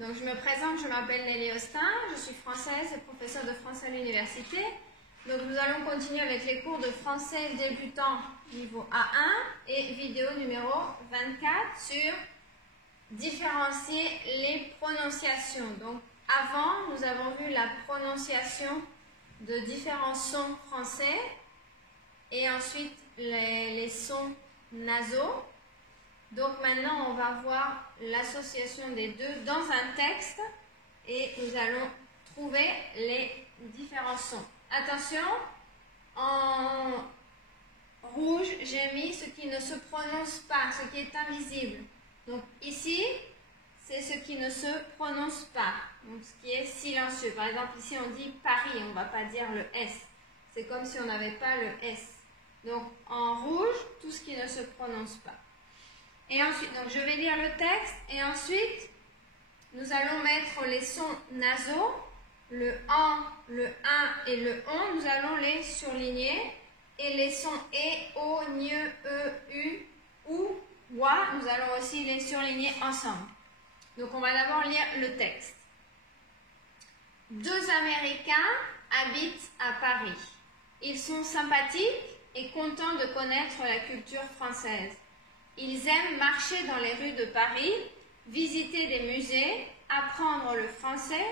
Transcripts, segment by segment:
Donc, je me présente, je m'appelle Nelly Austin, je suis française et professeure de français à l'université. Donc, nous allons continuer avec les cours de français débutant niveau A1 et vidéo numéro 24 sur différencier les prononciations. Donc, avant, nous avons vu la prononciation de différents sons français et ensuite les sons nasaux. Donc maintenant, on va voir l'association des deux dans un texte et nous allons trouver les différents sons. Attention, en rouge, j'ai mis ce qui ne se prononce pas, ce qui est invisible. Donc ici, c'est ce qui ne se prononce pas, donc ce qui est silencieux. Par exemple, ici on dit Paris, on ne va pas dire le S. C'est comme si on n'avait pas le S. Donc en rouge, tout ce qui ne se prononce pas. Et ensuite, donc je vais lire le texte et ensuite, nous allons mettre les sons nasaux, le en, le un et le on, nous allons les surligner. Et les sons e, o, gne, e, u, ou, wa, nous allons aussi les surligner ensemble. Donc on va d'abord lire le texte. Deux Américains habitent à Paris. Ils sont sympathiques et contents de connaître la culture française. Ils aiment marcher dans les rues de Paris, visiter des musées, apprendre le français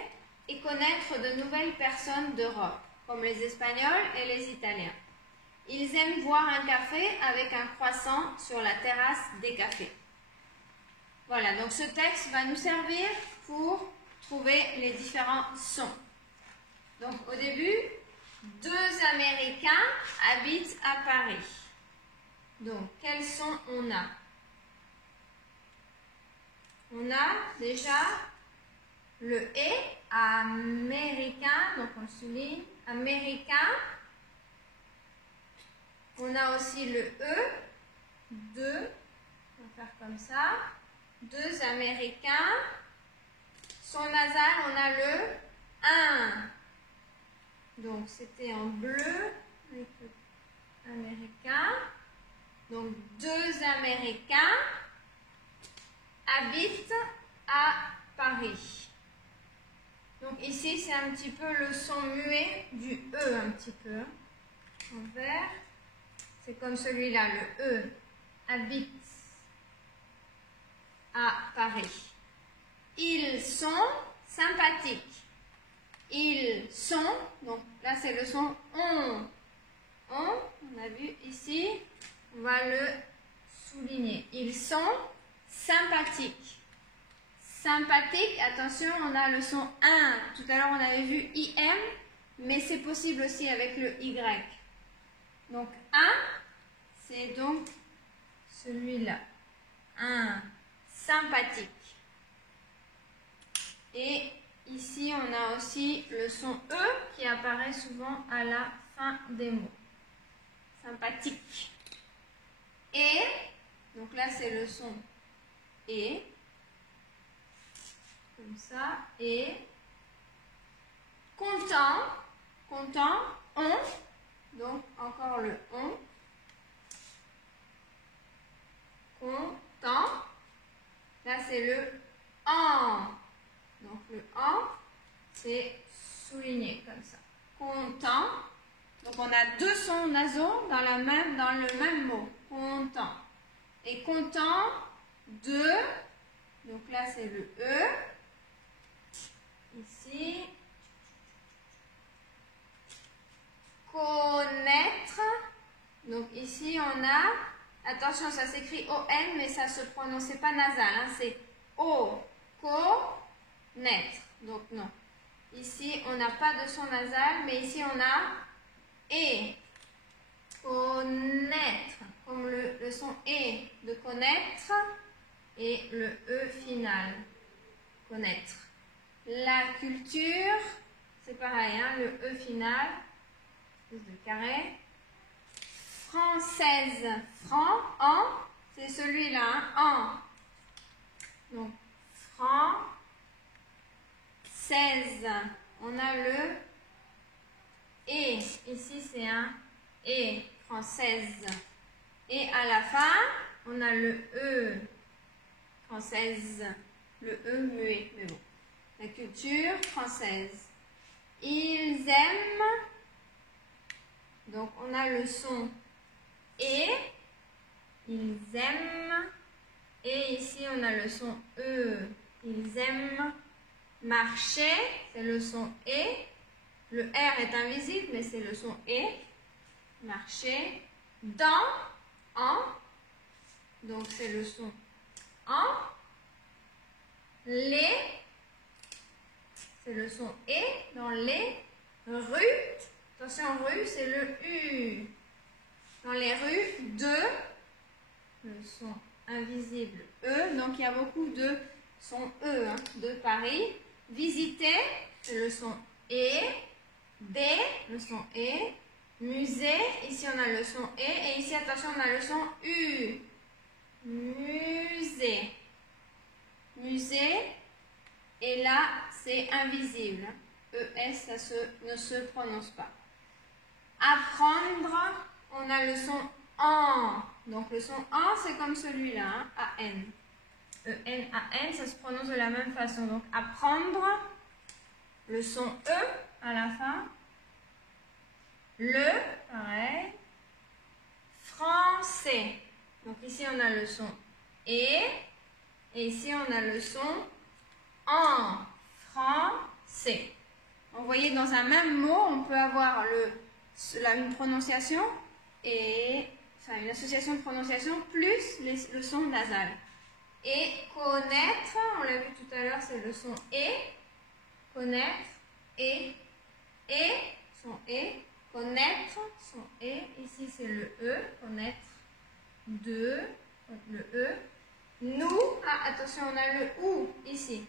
et connaître de nouvelles personnes d'Europe, comme les Espagnols et les Italiens. Ils aiment boire un café avec un croissant sur la terrasse des cafés. Voilà, donc ce texte va nous servir pour trouver les différents sons. Donc au début, deux Américains habitent à Paris. Donc, quels sons on a? On a déjà le E, américain, donc on souligne, américain. On a aussi le E, deux, on va faire comme ça, deux Américains. Son nasal, on a le 1. Donc, c'était en bleu, avec le américain. Donc, deux Américains habitent à Paris. Donc, ici, c'est un petit peu le son muet du E, un petit peu. En vert, c'est comme celui-là, le E, habite à Paris. Ils sont sympathiques. Ils sont, donc là, c'est le son on. On a vu ici. On va le souligner. Ils sont sympathiques. Sympathique, attention, on a le son 1. Tout à l'heure, on avait vu IM, mais c'est possible aussi avec le Y. Donc, 1, c'est donc celui-là. 1, sympathique. Et ici, on a aussi le son E qui apparaît souvent à la fin des mots. Sympathique. Et, donc là c'est le son et, comme ça, et, content, content, on, donc encore le on, content, là c'est le en, donc le en, c'est souligné comme ça, content. Donc on a deux sons nasaux dans le même mot, content. Et content de, donc là c'est le E, ici, connaître, donc ici on a, attention ça s'écrit O-N mais ça se prononce, c'est pas nasal, hein, c'est O, connaître, donc non. Ici on n'a pas de son nasal, mais ici on a et, connaître, comme le son E de connaître et le E final, connaître. La culture, c'est pareil, hein, le E final, espèce de carré. Française, franc, en, c'est celui-là, hein, en. Donc, française, on a le et, ici c'est un et, française. Et à la fin, on a le E, française, le E muet, mais bon. la culture française. Ils aiment, donc on a le son et, ils aiment, et ici on a le son e, ils aiment marcher, c'est le son et, le R est invisible mais c'est le son et, marcher, dans, en, donc c'est le son en, les, c'est le son et, dans les, rues, attention rue c'est le U, dans les rues, de, le son invisible E, donc il y a beaucoup de sons E, hein, de Paris, visiter, c'est le son et, des, le son et, musée, ici on a le son et ici attention on a le son U, musée, musée, et là c'est invisible, ES ça ne se prononce pas. Apprendre, on a le son en, donc le son en c'est comme celui-là, hein, A-N, E-N-A-N, ça se prononce de la même façon, donc apprendre, le son E à la fin, le, pareil, français, donc ici on a le son et ici on a le son en, français. Vous voyez, dans un même mot, on peut avoir une prononciation et une association de prononciation plus le son nasal. Et connaître, on l'a vu tout à l'heure, c'est le son et, connaître, et, son et, connaître, son et, ici c'est le e, connaître, de, le e, nous, ah, attention on a le ou ici,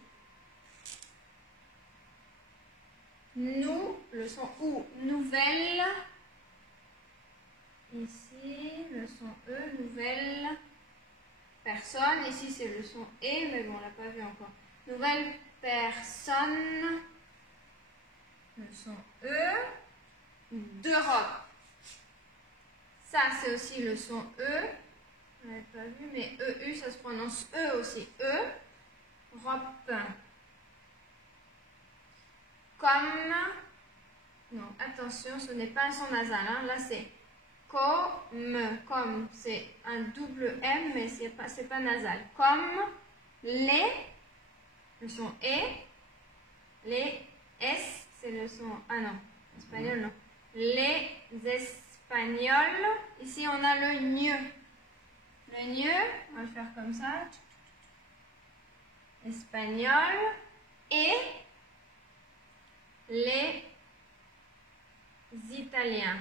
nous, le son ou, nouvelle, ici le son e, nouvelle, personne, ici c'est le son et, mais bon on l'a pas vu encore, nouvelle personne, le son e, d'Europe, ça c'est aussi le son e, on l'avait pas vu, mais EU ça se prononce e aussi, e, Europe, comme, non attention ce n'est pas un son nasal, hein, là c'est comme c'est un double M mais c'est pas nasal, comme, les, le son et, les S c'est le son, ah non, espagnol non, les Espagnols, ici on a le gneu, on va le faire comme ça, espagnol, et les Italiens.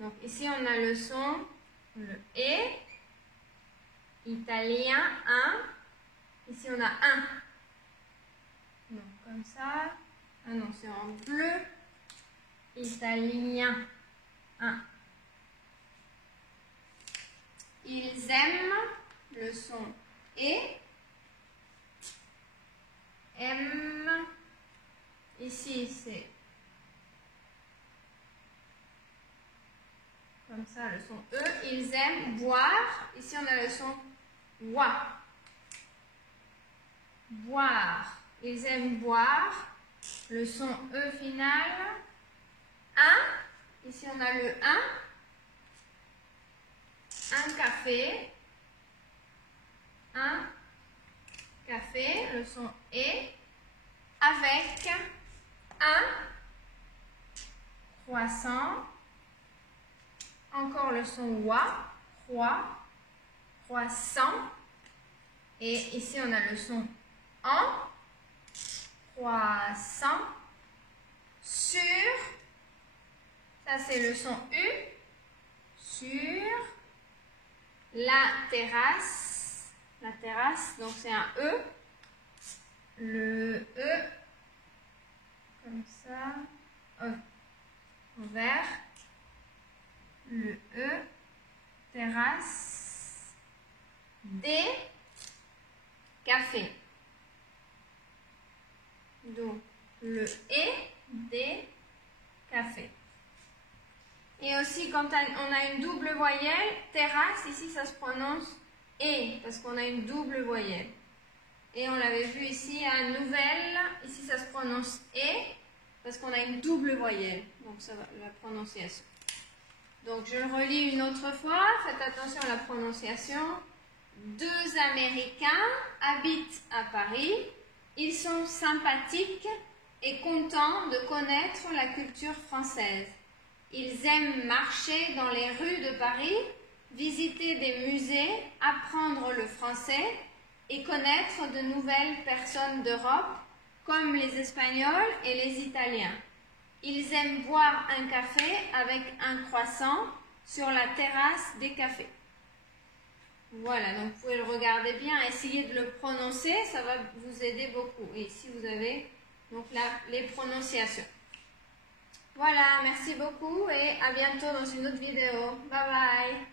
Donc ici on a le son, le et, italien, un, ici on a un. Donc comme ça, ah non c'est en bleu, italien, un. Ils aiment, le son et, aiment, ici c'est comme ça le son E, ils aiment boire, ici on a le son wa, boire, ils aiment boire, le son E final, un, ici on a le un café, le son et, avec, un croissant, encore le son wa, croissant, et ici on a le son en, croissant, sur, ça c'est le son U, sur, la terrasse, donc c'est un E, le E, comme ça, vert, le E, terrasse, des, café. Donc le et, des, café. Et aussi quand on a une double voyelle, terrasse, ici ça se prononce et, parce qu'on a une double voyelle. Et on l'avait vu ici à nouvelle. Ici, ça se prononce et parce qu'on a une double voyelle. Donc, ça va, la prononciation. Donc, je le relis une autre fois. Faites attention à la prononciation. 2 Américains habitent à Paris. Ils sont sympathiques et contents de connaître la culture française. Ils aiment marcher dans les rues de Paris, visiter des musées, apprendre le français et connaître de nouvelles personnes d'Europe, comme les Espagnols et les Italiens. Ils aiment boire un café avec un croissant sur la terrasse des cafés. Voilà, donc vous pouvez le regarder bien, essayez de le prononcer, ça va vous aider beaucoup. Et ici, vous avez donc là les prononciations. Voilà, merci beaucoup et à bientôt dans une autre vidéo. Bye bye.